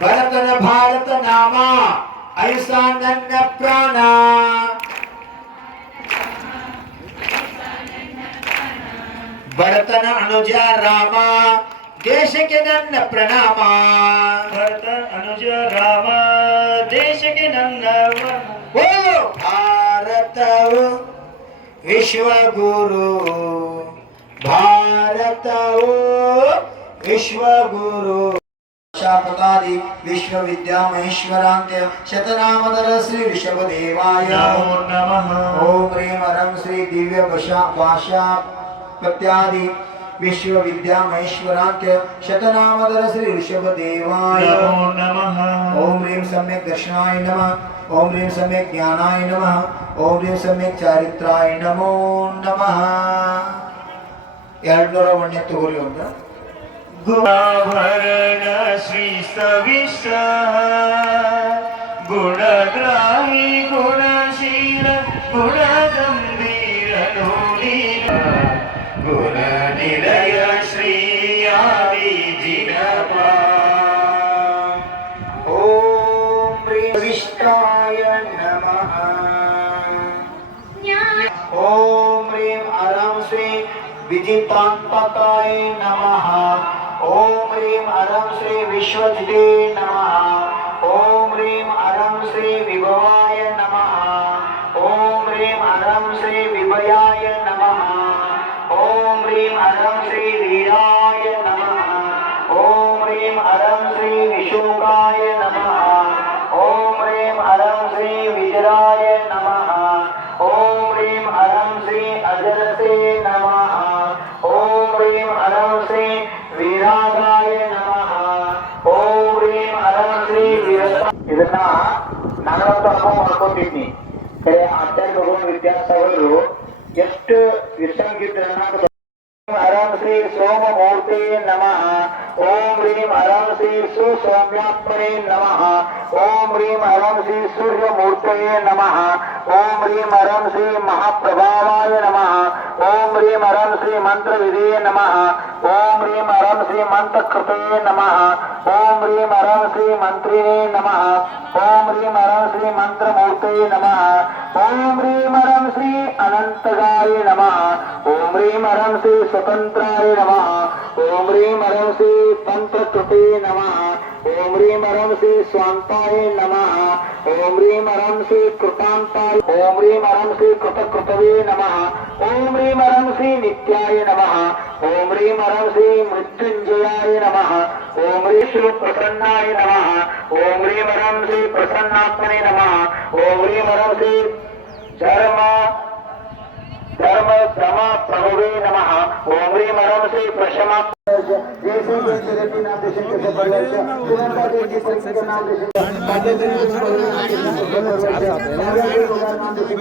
भरतन भारत नामा ऐसा नन्न प्राणा भरतन अनुजा रामा देश के नन्न प्रणामा भरत अनुज राम देश के नंदन बोलो भारत विश्व गुरु भारत विश्व गुरु शापकादि विश्वविद्या महेश्वरांत्य शतनामधर श्री ऋषभदेवाय नमो नमः। ओम ह्रीं हरं श्री दिव्य भाषा प्रत्यादि विश्वविद्या महेश्वरांत्य शतनामधर श्री ऋषभदेवाय नमो नमः। ओम ह्रीं सम्यक् दर्शनाय नमः ओम ह्रीं सम्यक् ज्ञानाय नमः ओम ह्रीं सम्यक् चारित्राय नमो नमः 201 तोरी ಅಂತ गुणाभरण श्री सविश गुणग्राही गुणशील गुणगंभीर गुणनिलय श्री आदि जिनपा ओम ह्रीं विष्णाय नमः ओम ह्रीं हरं श्री विजितात्मकाय नमः ओम ह्रीं हरं श्री विश्वजिते नमः ओम ह्रीं हरं श्री विभवाय नमः ओम ह्रीं हरं श्री विभयाय नमः ओम ह्रीं हरं श्री वीराय नमः ओम ह्रीं हरं श्री विशोकाय नमः ओम ह्रीं हरं श्री विजराय नमः ओम ह्रीं हरं श्री अजरसे नमः ओम ह्रीं हरं श्री वीरागाय नमः ओम ह्रीं हरं श्री वीरता ಇದನ್ನ ನಾನಂತೂ ಅನುಭವ ಮಾಡ್ಕೊಂಡಿದ್ದೀನಿ ಆಚಾರ್ಯ ಭಗವಾನ್ ವಿದ್ಯಾಸಾಗರರು ಎಷ್ಟು ವಿಸಂಗಿದ್ರನ್ನ हरं श्री सोममूर्ते नमः ओम ह्रीं हरं श्री सुसौम्यात्मने नमः ओम ह्रीं हरं श्री सूर्यमूर्ते नमः ओम ह्रीं हरं श्री महाप्रभावाय नमः ओम ह्रीं हरं श्री मंत्रविदे नमः ओम ह्रीं हरं श्री मंत्रकृते नमः ओम ह्रीं हरं श्री मंत्रिणे नमः ओम ह्रीं हरं श्री मंत्रमूर्ते नमः ओम ह्रीं हरं श्री अनंतगाय नमः ओम ह्रीं हरं श्री स्वतंत्राय नमः ओम ह्रीं हरं श्री तंत्रकृते नमः ओम ह्रीं हरं श्री स्वांताय नमः ओम ह्रीं हरं श्री कृतांताय ओम ह्रीं हरं श्री कृतकृतवे नमः ओम ह्रीं हरं श्री नित्याय नमः ओम ह्रीं हरं श्री मृत्युंजयाय नमः ओम ह्रीं श्री प्रसन्नाय नमः ओम ह्रीं हरं श्री प्रसन्नात्मने नमः ओम ह्रीं हरं श्री धर्म प्रमा प्रभवे नमः ओम ह्रीं हरं श्री प्रशमा जैसे जगति नाम दर्शन के परिवर्ष सुनंदा देव की संख्या के नाम दर्शन काटे दिन के परिवर्ष नाम दर्शन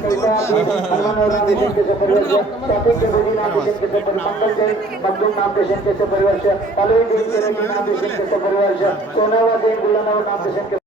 के परिवर्ष हनुमान दर्शन के परिवर्ष सती के बुद्धि नाम दर्शन के परिवर्ष मंगल जय मखदूम नाम दर्शन के परिवर्ष अलवी देव के नाम दर्शन के परिवर्ष सोनावा देव गुलानावा नाम दर्शन